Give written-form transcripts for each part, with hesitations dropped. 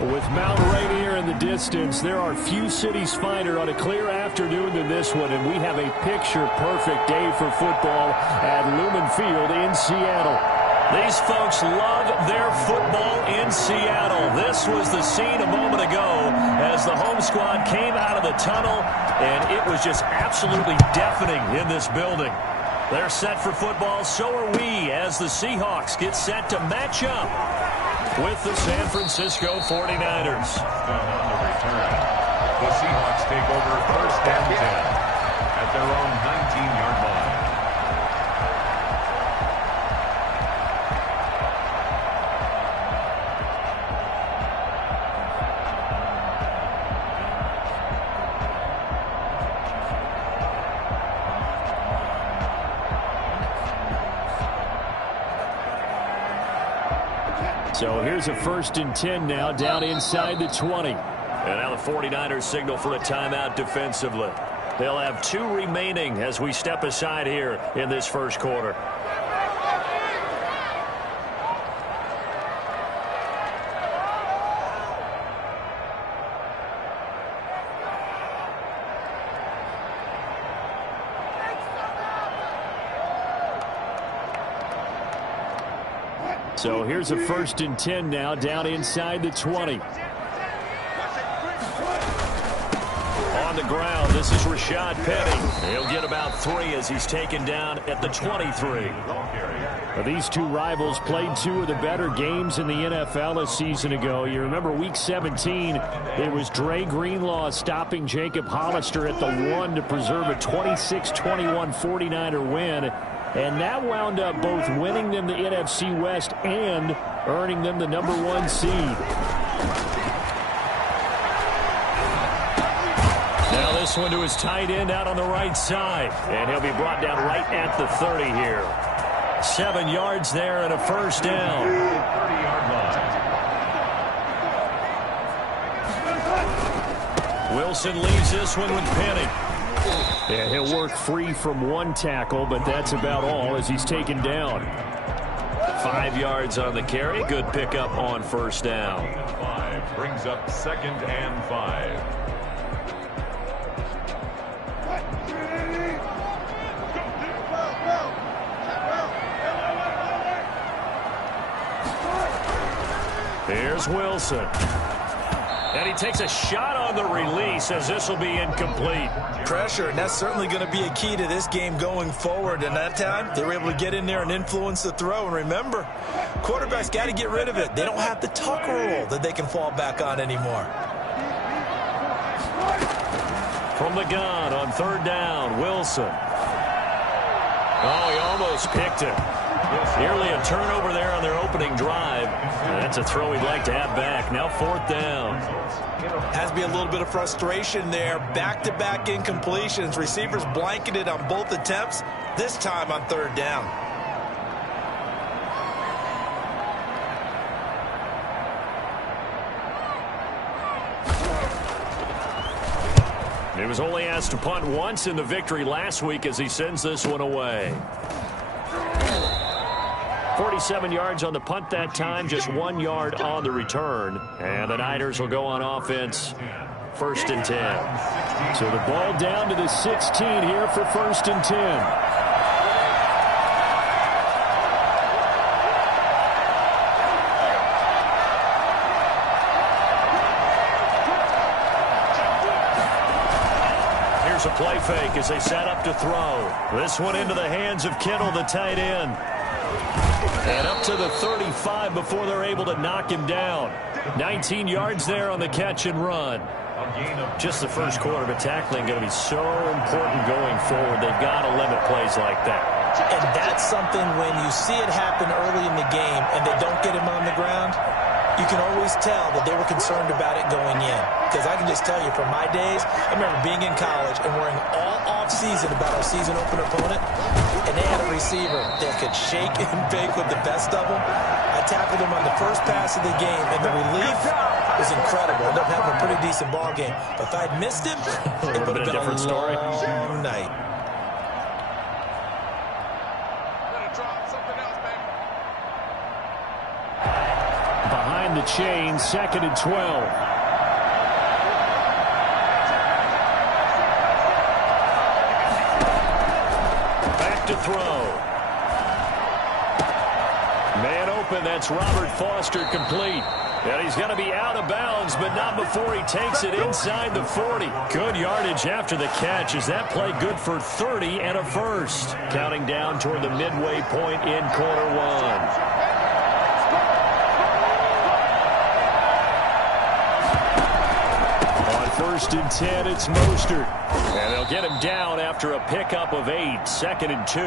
With Mount Rainier in the distance, there are few cities finer on a clear afternoon than this one, and we have a picture-perfect day for football at Lumen Field in Seattle. These folks love their football in Seattle. This was the scene a moment ago as the home squad came out of the tunnel, and it was just absolutely deafening in this building. They're set for football, so are we, as the Seahawks get set to match up with the San Francisco 49ers. On the return, the Seahawks take over first and 10 at their own 19-yard line. So here's a 1st and 10 now, down inside the 20. And now the 49ers signal for a timeout defensively. They'll have 2 remaining as we step aside here in this first quarter. So here's a 1st and 10 now, down inside the 20. On the ground, this is Rashad Penny. He'll get about 3 as he's taken down at the 23. Now, these two rivals played 2 of the better games in the NFL a season ago. You remember Week 17, it was Dre Greenlaw stopping Jacob Hollister at the 1 to preserve a 26-21 49er win. And that wound up both winning them the NFC West and earning them the #1 seed. Now this one to his tight end out on the right side. And he'll be brought down right at the 30 here. 7 yards there and a first down. 30-yard line. Wilson leaves this one with Penny. Yeah, he'll work free from 1 tackle, but that's about all as he's taken down. 5 yards on the carry. Good pickup on first down. 5 brings up 2nd and 5. Here's Wilson. And he takes a shot on the release as this will be incomplete. Pressure, and that's certainly going to be a key to this game going forward. And that time, they were able to get in there and influence the throw. And remember, quarterbacks got to get rid of it. They don't have the tuck rule that they can fall back on anymore. From the gun on 3rd down, Wilson. Oh, he almost picked it. Nearly a turnover there on their opening drive. And that's a throw he'd like to have back. Now 4th down. Has to be a little bit of frustration there. Back-to-back incompletions. Receivers blanketed on both attempts, this time on 3rd down. He was only asked to punt once in the victory last week as he sends this one away. 47 yards on the punt that time, just 1 yard on the return. And the Niners will go on offense, 1st and 10. So the ball down to the 16 here for 1st and 10. Here's a play fake as they set up to throw. This one into the hands of Kittle, the tight end. And up to the 35 before they're able to knock him down. 19 yards there on the catch and run. Just the first quarter, but tackling going to be so important going forward. They've got to limit plays like that. And that's something when you see it happen early in the game and they don't get him on the ground, you can always tell that they were concerned about it going in. Because I can just tell you from my days, I remember being in college and worrying all off-season about our season opener opponent, and they had a receiver that could shake and bake with the best of them. I tackled him on the first pass of the game, and the relief was incredible. Ended up having a pretty decent ball game. But if I'd missed him, it would have been a different story. long night. behind the chain, 2nd and 12. Back to throw. Man open, that's Robert Foster, complete. And he's going to be out of bounds, but not before he takes it inside the 40. Good yardage after the catch. Is that play good for 30 and a first? Counting down toward the midway point in quarter one. On 1st and 10, it's Mostert. And they'll get him down after a pickup of 8, 2nd and 2.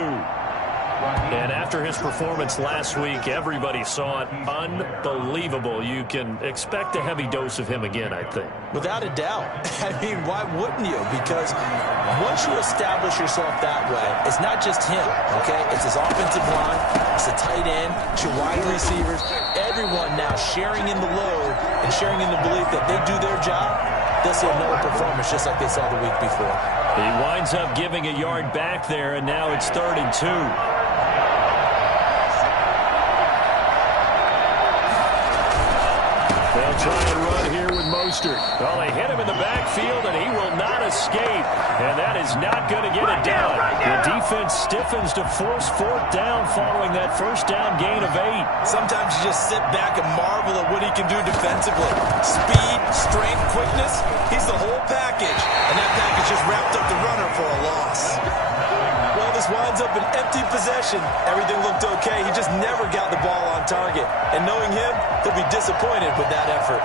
And after his performance last week, everybody saw it. Unbelievable. You can expect a heavy dose of him again, I think. Without a doubt. I mean, why wouldn't you? Because once you establish yourself that way, it's not just him, okay? It's his offensive line, it's the tight end, it's your wide receivers, everyone now sharing in the load and sharing in the belief that they do their job. They'll see another performance just like they saw the week before. He winds up giving a yard back there, and now it's 3rd and 2. They'll try and run here with Mostert. Well, they hit him in the backfield, and he will not escape. And that is not going to get it down. The defense stiffens to force 4th down following that 1st down gain of 8. Sometimes you just sit back and marvel at what he can do defensively. Speed, strength, quickness, he's the whole package. And that package just wrapped up the runner for a loss. Well, this winds up an empty possession. Everything looked okay. He just never got the ball on target. And knowing him, he'll be disappointed with that effort.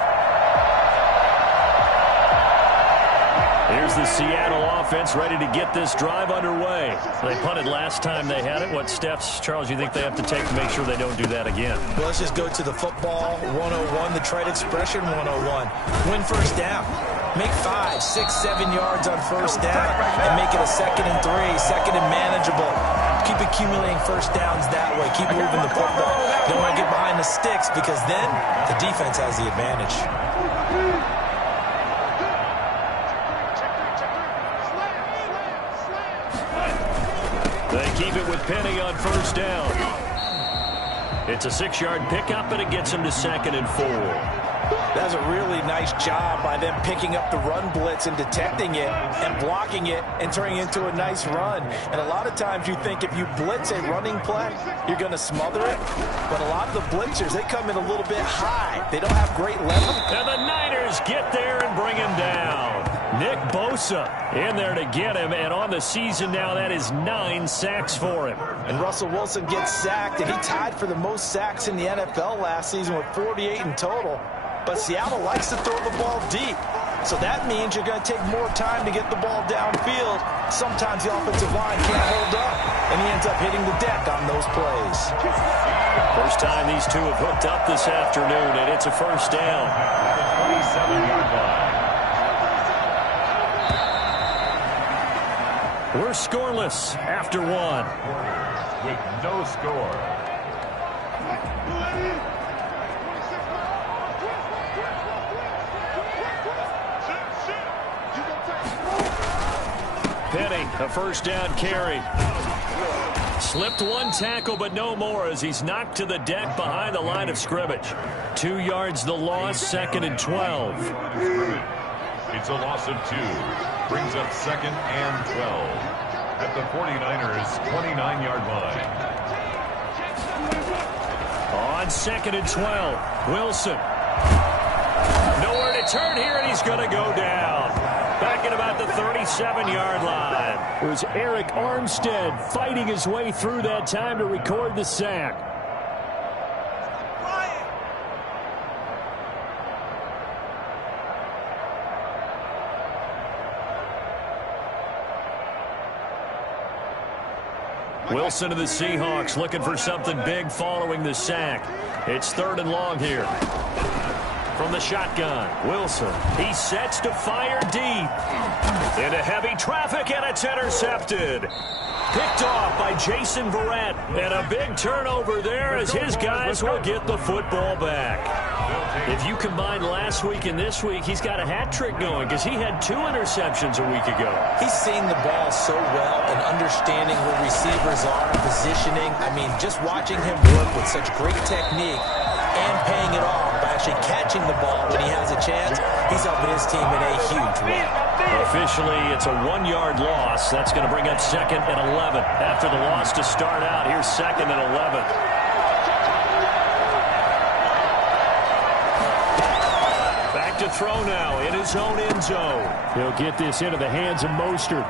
Here's the Seattle offense ready to get this drive underway. They punted last time they had it. What steps, Charles, you think they have to take to make sure they don't do that again? Well, let's just go to the football 101, the trade expression 101. Win 1st down. Make 5, 6, 7 yards on 1st down and make it a 2nd and 3, 2nd and manageable. Keep accumulating 1st downs that way. Keep moving the football. You don't want to get behind the sticks because then the defense has the advantage. They keep it with Penny on 1st down. It's a 6-yard pickup, and it gets him to 2nd and 4. That's a really nice job by them picking up the run blitz and detecting it and blocking it and turning it into a nice run. And a lot of times you think if you blitz a running play, you're going to smother it. But a lot of the blitzers, they come in a little bit high. They don't have great leverage. And the Niners get there and bring him down. Nick Bosa in there to get him, and on the season now, that is 9 sacks for him. And Russell Wilson gets sacked, and he tied for the most sacks in the NFL last season with 48 in total. But Seattle likes to throw the ball deep. So that means you're going to take more time to get the ball downfield. Sometimes the offensive line can't hold up, and he ends up hitting the deck on those plays. First time these two have hooked up this afternoon, and it's a 1st down. 27-yard line. We're scoreless after 1. With no score. Penny, a 1st down carry. Slipped one tackle, but no more as he's knocked to the deck behind the line of scrimmage. 2 yards the loss, 2nd and 12. It's a loss of 2. Brings up 2nd and 12 at the 49ers' 29-yard line. On 2nd and 12, Wilson. Nowhere to turn here, and he's going to go down. Back at about the 37-yard line. It was Eric Armstead fighting his way through that time to record the sack. Wilson of the Seahawks looking for something big following the sack. It's 3rd and long here. From the shotgun, Wilson. He sets to fire deep. Into heavy traffic, and it's intercepted. Picked off by Jason Verrett. And a big turnover there as his guys will get the football back. If you combine last week and this week, he's got a hat trick going because he had 2 interceptions a week ago. He's seeing the ball so well and understanding where receivers are, positioning. I mean, just watching him work with such great technique and paying it off by actually catching the ball when he has a chance, he's helping his team in a huge way. Officially, it's a 1-yard loss. That's going to bring up 2nd and 11. After the loss to start out, here's 2nd and 11. Back to throw now in his own end zone. He'll get this into the hands of Mostert.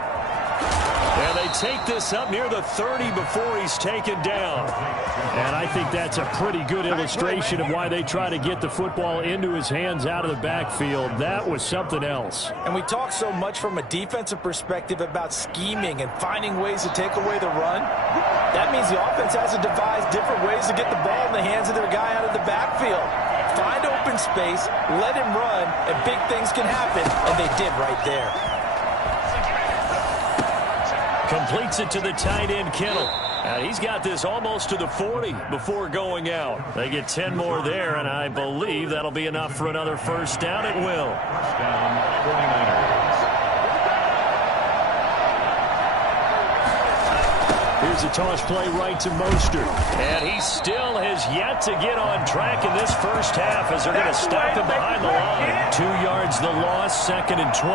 And they take this up near the 30 before he's taken down. And I think that's a pretty good illustration of why they try to get the football into his hands out of the backfield. That was something else. And we talk so much from a defensive perspective about scheming and finding ways to take away the run. That means the offense has to devise different ways to get the ball in the hands of their guy out of the backfield. Find open space, let him run, and big things can happen, and they did right there. Completes it to the tight end, Kittle. And he's got this almost to the 40 before going out. They get 10 more there, and I believe that'll be enough for another first down. It will. First down, 49ers. Here's a toss play right to Mostert. And he still has yet to get on track in this first half as they're going to stop him behind the line. 2 yards the loss, 2nd and 12.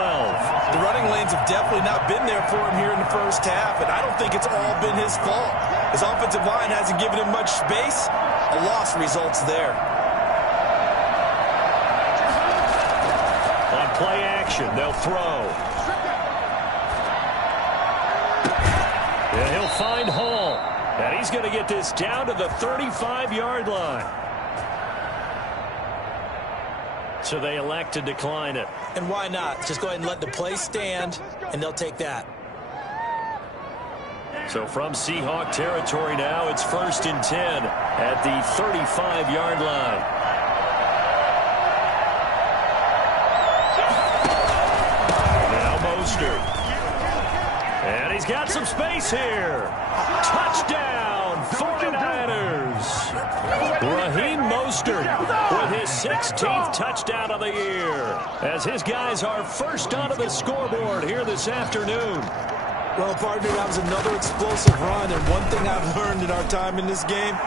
The running lanes have definitely not been there for him here in the first half, and I don't think it's all been his fault. His offensive line hasn't given him much space. A loss results there. On play action, they'll throw. And he'll find Hall. And he's going to get this down to the 35-yard line. So they elect to decline it. And why not? Just go ahead and let the play stand, and they'll take that. So from Seahawk territory now, it's 1st and 10 at the 35-yard line. Now Mostert. And he's got some space here. Touchdown, 49ers. Raheem Mostert with his 16th touchdown of the year as his guys are first onto the scoreboard here this afternoon. Well, partner, that was another explosive run, and one thing I've learned in our time in this game,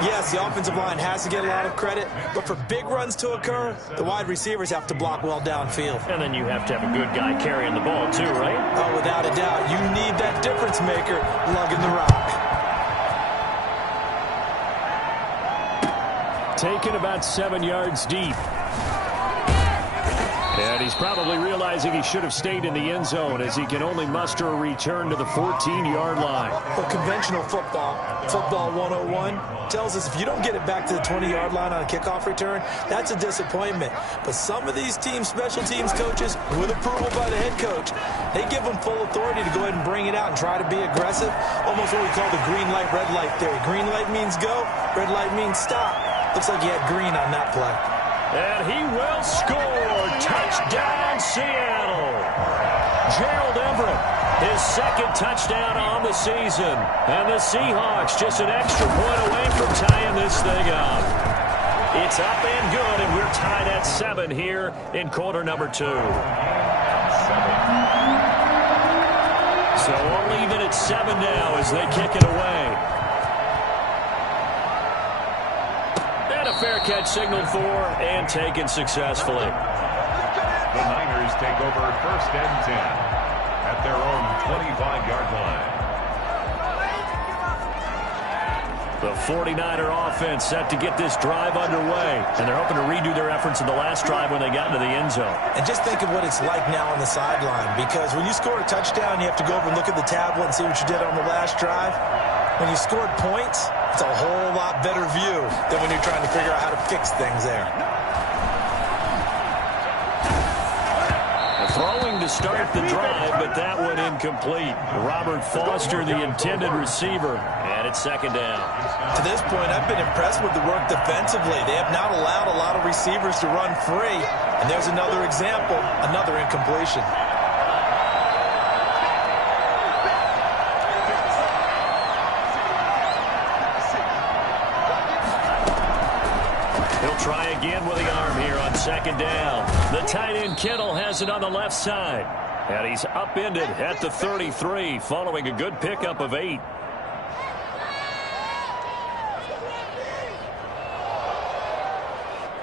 yes, the offensive line has to get a lot of credit, but for big runs to occur, the wide receivers have to block well downfield. And then you have to have a good guy carrying the ball too, right? Oh, without a doubt. You need that difference maker lugging the rock. Taken about 7 yards deep. And he's probably realizing he should have stayed in the end zone as he can only muster a return to the 14-yard line. But conventional football 101, tells us if you don't get it back to the 20-yard line on a kickoff return, that's a disappointment. But some of these teams, special teams coaches, with approval by the head coach, they give them full authority to go ahead and bring it out and try to be aggressive. Almost what we call the green light, red light theory. Green light means go, red light means stop. Looks like he had green on that play. And he will score. Touchdown, Seattle. Gerald Everett, his 2nd touchdown on the season. And the Seahawks just an extra point away from tying this thing up. It's up and good, and we're tied at 7 here in quarter number 2. 7. So we'll leave it at 7 now as they kick it away. Fair catch signaled for and taken successfully. The Niners take over 1st and 10 at their own 25-yard line. The 49er offense set to get this drive underway, and they're hoping to redo their efforts in the last drive when they got into the end zone. And just think of what it's like now on the sideline, because when you score a touchdown, you have to go over and look at the tablet and see what you did on the last drive. When you scored points, it's a whole lot better view than when you're trying to figure out how to fix things there. Throwing to start the drive, but that one incomplete. Robert Foster, the intended receiver, and it's 2nd down. To this point, I've been impressed with the work defensively. They have not allowed a lot of receivers to run free, and there's another example, another incompletion. Try again with the arm here on 2nd down. The tight end Kittle has it on the left side. And he's upended at the 33 following a good pickup of 8.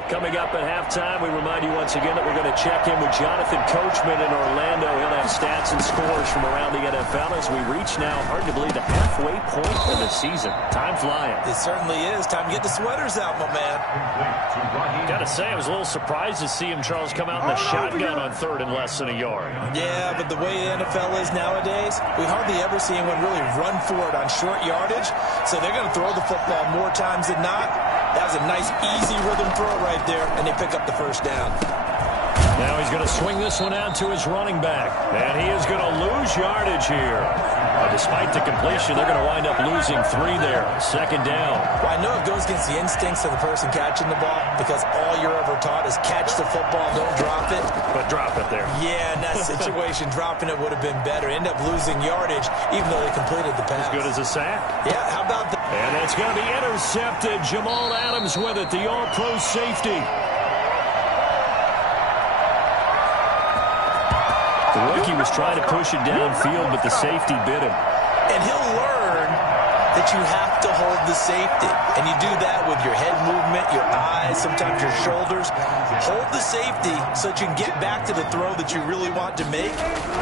Coming up at halftime, we remind you once again that we're going to check in with Jonathan Coachman in Orlando. He'll have stats and scores from around the NFL as we reach now, hard to believe, the halfway point of the season. Time flying. It certainly is. Time to get the sweaters out, my man. Got to say, I was a little surprised to see him, Charles, come out in the shotgun on third and less than a yard. Yeah, but the way the NFL is nowadays, we hardly ever see anyone really run for it on short yardage. So they're going to throw the football more times than not. That was a nice, easy rhythm throw right there, and they pick up the first down. Now he's going to swing this one out to his running back, and he is going to lose yardage here. Despite the completion, they're going to wind up losing 3 there. Second down. Well, I know it goes against the instincts of the person catching the ball because all you're ever taught is catch the football, don't drop it. But drop it there. Yeah, in that situation, dropping it would have been better. End up losing yardage, even though they completed the pass. As good as a sack. Yeah, how about that? And it's going to be intercepted. Jamal Adams with it, the all-pro safety. The rookie was trying to push it downfield, but the safety bit him. And he'll learn that you have to hold the safety. And you do that with your head movement, your eyes, sometimes your shoulders. Hold the safety so that you can get back to the throw that you really want to make.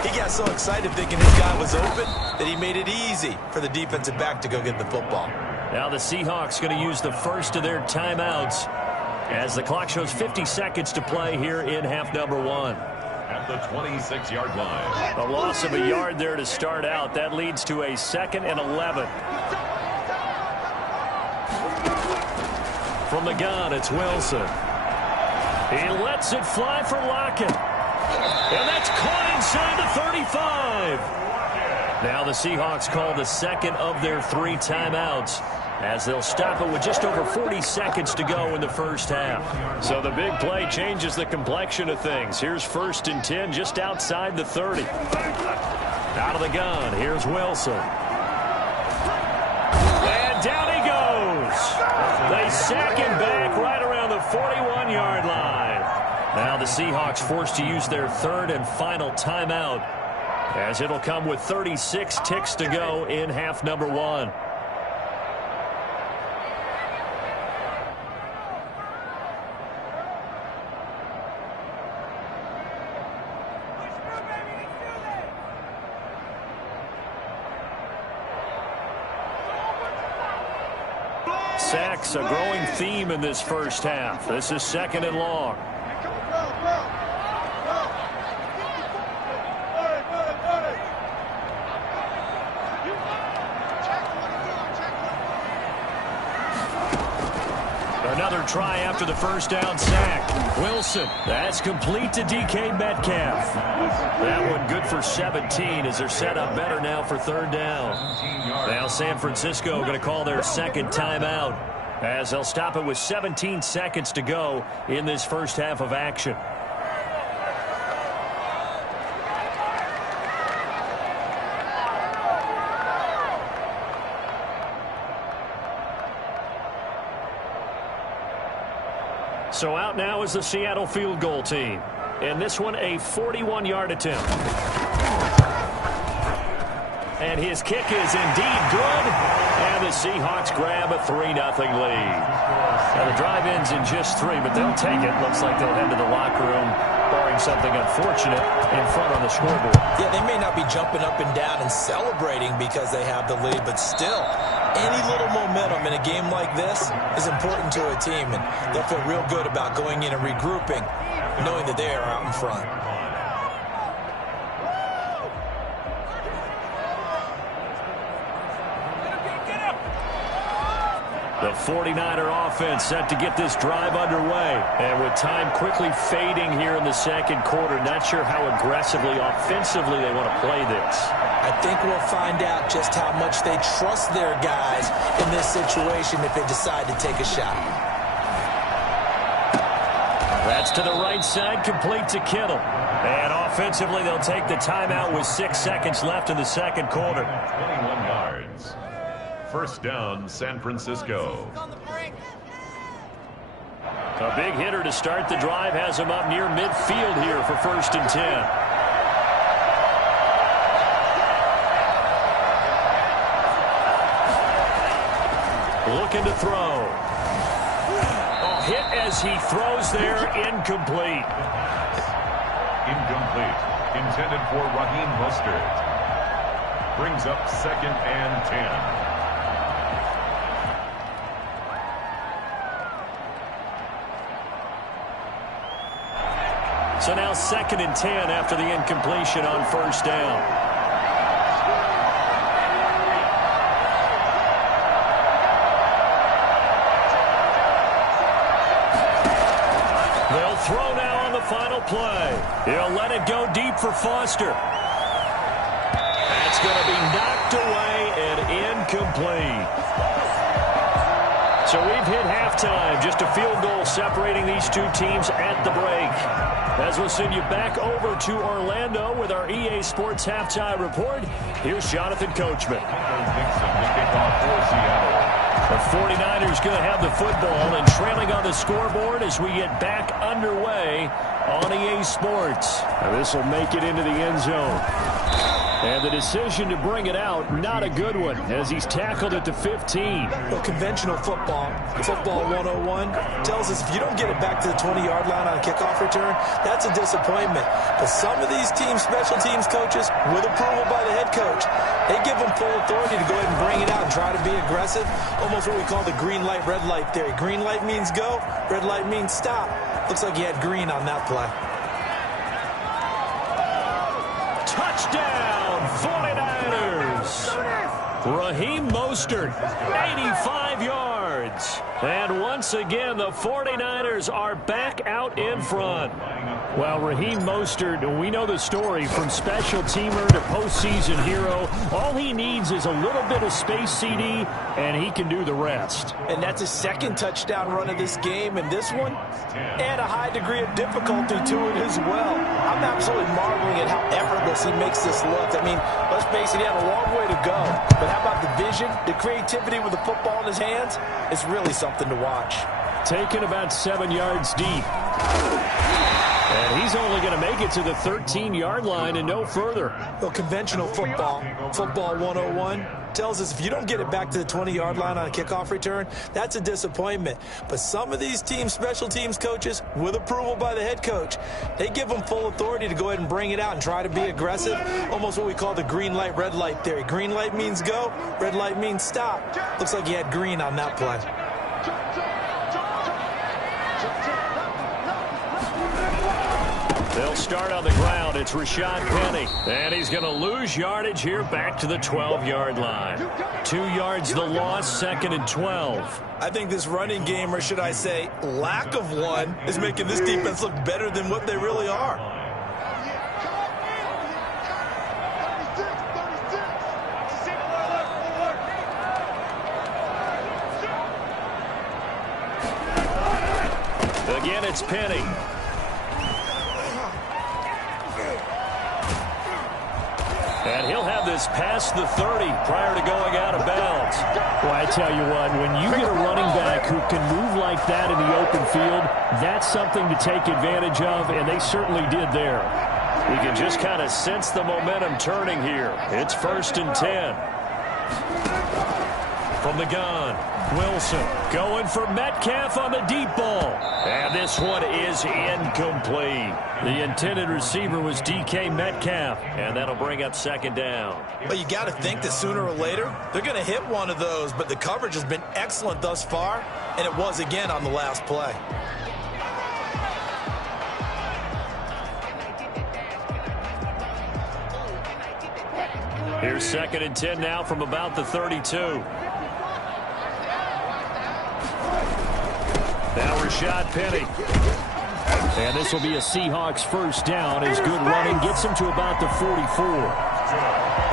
He got so excited thinking his guy was open that he made it easy for the defensive back to go get the football. Now the Seahawks going to use the first of their timeouts as the clock shows 50 seconds to play here in half number 1. At the 26-yard line. A loss of a yard there to start out. That leads to a 2nd and 11. From the gun, it's Wilson. He lets it fly for Lockett. And that's caught inside the 35. Now the Seahawks call the second of their 3 timeouts, as they'll stop it with just over 40 seconds to go in the first half. So the big play changes the complexion of things. Here's 1st and 10 just outside the 30. Out of the gun, here's Wilson. And down he goes. They sack him back right around the 41-yard line. Now the Seahawks forced to use their 3rd and final timeout, as it'll come with 36 ticks to go in half number 1. Sacks, a growing theme in this first half. This is 2nd and long. Another try after the first down sack. Wilson, that's complete to DK Metcalf. That one good for 17 as they're set up better now for 3rd down. Now San Francisco going to call their 2nd timeout, as they'll stop it with 17 seconds to go in this first half of action. So out now is the Seattle field goal team. And this one a 41-yard attempt. And his kick is indeed good. And the Seahawks grab a 3-0 lead. Now the drive ends in just 3, but they'll take it. Looks like they'll head to the locker room, barring something unfortunate, in front on the scoreboard. Yeah, they may not be jumping up and down and celebrating because they have the lead, but still, any little momentum in a game like this is important to a team, and they'll feel real good about going in and regrouping, knowing that they are out in front. The 49er offense set to get this drive underway. And with time quickly fading here in the second quarter, not sure how aggressively, offensively they want to play this. I think we'll find out just how much they trust their guys in this situation if they decide to take a shot. That's to the right side, complete to Kittle. And offensively, they'll take the timeout with 6 seconds left in the second quarter. 21 yards. First down, San Francisco. A big hitter to start the drive has him up near midfield here for 1st and 10. Looking to throw. Oh, hit as as he throws there, incomplete. Incomplete. Intended for Raheem Mostert. Brings up 2nd and 10. So now 2nd and 10 after the incompletion on 1st down. They'll throw now on the final play. He'll let it go deep for Foster. That's going to be knocked away and incomplete. So we've hit halftime. Just a field goal separating these two teams at the break. As we'll send you back over to Orlando with our EA Sports Halftime Report, here's Jonathan Coachman. The 49ers going to have the football and trailing on the scoreboard as we get back underway on EA Sports. Now this will make it into the end zone. And the decision to bring it out, not a good one, as he's tackled at the 15. Well, conventional football 101, tells us if you don't get it back to the 20-yard line on a kickoff return, that's a disappointment. But some of these special teams coaches, with approval by the head coach, they give them full authority to go ahead and bring it out and try to be aggressive, almost what we call the green light, red light theory. Green light means go, red light means stop. Looks like he had green on that play. Touchdown, 49ers. Raheem Mostert, 85 yards. And once again, the 49ers are back out in front. Well, Raheem Mostert, we know the story, from special teamer to postseason hero. All he needs is a little bit of space, CD, and he can do the rest. And that's his 2nd touchdown run of this game, and this one, and a high degree of difficulty to it as well. I'm absolutely marveling at how effortless he makes this look. I mean, let's face it, he had a long way to go. But how about the vision, the creativity with the football in his hands? It's really something to watch. Taken about 7 yards deep. And he's only going to make it to the 13-yard line and no further. Well, conventional football 101, tells us if you don't get it back to the 20-yard line on a kickoff return, that's a disappointment. But some of these special teams coaches, with approval by the head coach, they give them full authority to go ahead and bring it out and try to be aggressive, almost what we call the green light, red light theory. Green light means go, red light means stop. Looks like he had green on that play. They'll start on the ground. It's Rashad Penny. And he's going to lose yardage here back to the 12-yard line. 2 yards the loss, 2nd and 12. I think this running game, or should I say lack of one, is making this defense look better than what they really are. Again, it's Penny. And he'll have this past the 30 prior to going out of bounds. Well, I tell you what, when you get a running back who can move like that in the open field, that's something to take advantage of, and they certainly did there. You can just kind of sense the momentum turning here. It's 1st and 10. From the gun, Wilson going for Metcalf on the deep ball. And this one is incomplete. The intended receiver was DK Metcalf, and that'll bring up 2nd down. But you got to think that sooner or later, they're going to hit one of those, but the coverage has been excellent thus far, and it was again on the last play. Here's 2nd and 10 now from about the 32. Now Rashad Penny. And this will be a Seahawks 1st down as good running gets him to about the 44.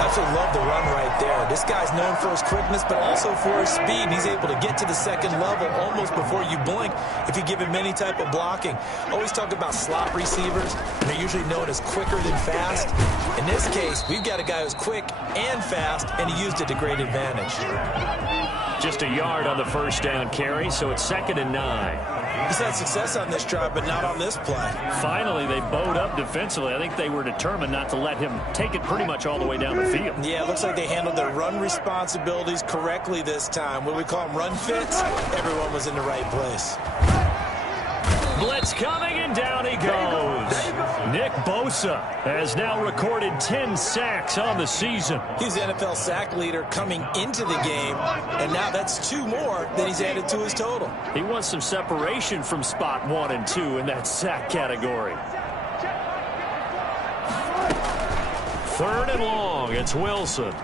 Absolutely love the run right there. This guy's known for his quickness, but also for his speed. And he's able to get to the 2nd level almost before you blink if you give him any type of blocking. Always talk about slot receivers. They're usually known as quicker than fast. In this case, we've got a guy who's quick and fast, and he used it to great advantage. Just a yard on the 1st down carry, so it's 2nd and 9. He's had success on this drive, but not on this play. Finally, they bowed up defensively. I think they were determined not to let him take it pretty much all the way down the field. Yeah, it looks like they handled their run responsibilities correctly this time. When we call them run fits, everyone was in the right place. Blitz coming, and down he goes. Nick Bosa has now recorded 10 sacks on the season. He's the NFL sack leader coming into the game, and now that's 2 more than he's added to his total. He wants some separation from spot 1 and 2 in that sack category. 3rd and long. It's Wilson.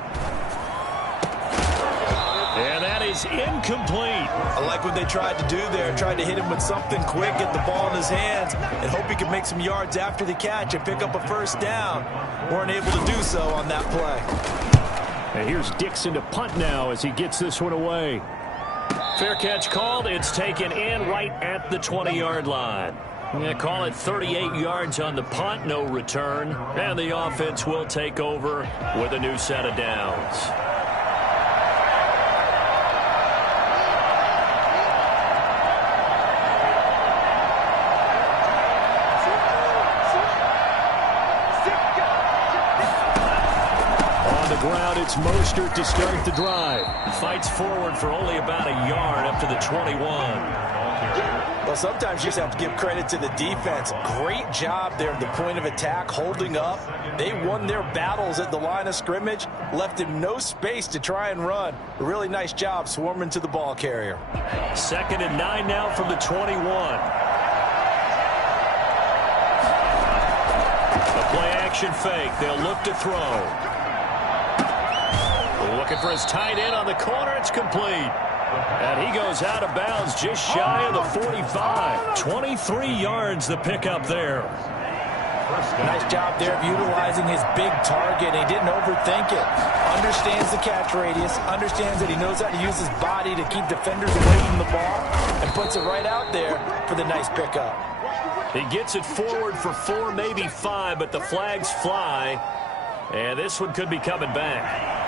And that is incomplete. I like what they tried to do there. Tried to hit him with something quick, get the ball in his hands, and hope he could make some yards after the catch and pick up a first down. Weren't able to do so on that play. And here's Dixon to punt now as he gets this one away. Fair catch called. It's taken in right at the 20-yard line. Call it 38 yards on the punt, no return. And the offense will take over with a new set of downs. On the ground, it's Mostert to start the drive. Fights forward for only about a yard up to the 21. Well, sometimes you just have to give credit to the defense. Great job there at the point of attack, holding up. They won their battles at the line of scrimmage, left him no space to try and run. A really nice job swarming to the ball carrier. 2nd and 9 now from the 21. A play-action fake. They'll look to throw. Looking for his tight end on the corner. It's complete. And he goes out of bounds just shy of the 45. 23 yards the pickup there. Nice job there of utilizing his big target. He didn't overthink it. Understands the catch radius. Understands that he knows how to use his body to keep defenders away from the ball. And puts it right out there for the nice pickup. He gets it forward for 4, maybe 5, but the flags fly. And this one could be coming back.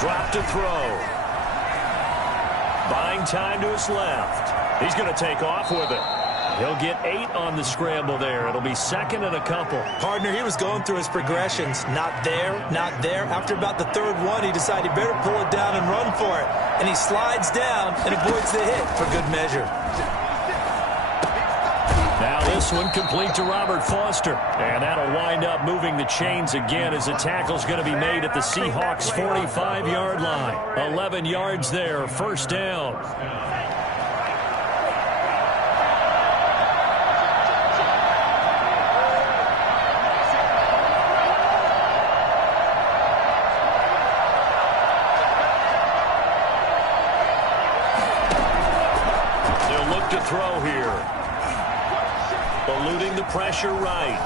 Drop to throw. Buying time to his left. He's going to take off with it. He'll get 8 on the scramble there. It'll be 2nd and a couple. Partner, he was going through his progressions. Not there, not there. After about the 3rd one, he decided he better pull it down and run for it. And he slides down and avoids the hit for good measure. Now this one complete to Robert Foster. And that'll wind up moving the chains again as the tackle's going to be made at the Seahawks' 45-yard line. 11 yards there, first down. They'll look to throw here. Eluding the pressure right.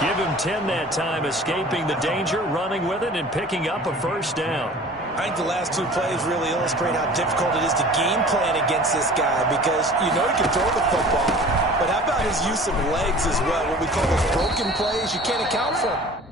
Give him 10 that time, escaping the danger, running with it, and picking up a first down. I think the last 2 plays really illustrate how difficult it is to game plan against this guy because you know he can throw the football. But how about his use of legs as well? What we call those broken plays, you can't account for him.